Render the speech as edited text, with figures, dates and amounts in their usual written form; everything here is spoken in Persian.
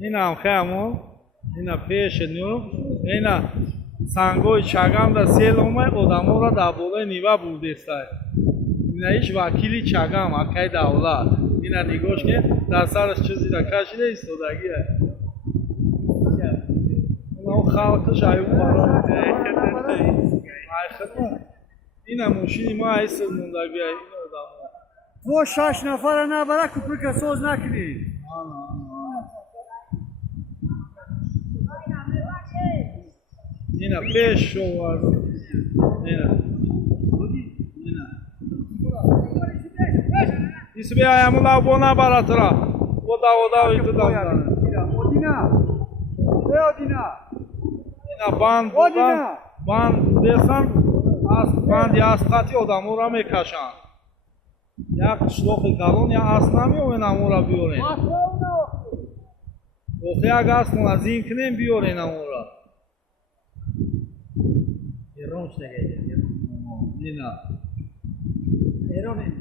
اینم خیامو اینا پیش نو اینا سانگوی چاگام دا سیلومه آدمو را در بالای نیوه بودستای اینا هیچ وکیلی چاگام اکای دولت اینا نگوش که در سرش چیزی را کشیده ایستادگیه اونا خلقش ایون برای اینا موشینی ما ایستاد موندگیه این آدمو تو 6 نفر نبره کپی که سوز نکنی اینا پیش شو اینا ایس بیا همون لو بو نبراترا و داو ایتو داودانه اینا باند دستن باندی اسقاطی آدمو را میکشن یک شلوخی کلون یا اسنامی و اینمو را بیارین اوخی اگه اسنو از این کنیم بیارین امو را ایران شده اینا ایران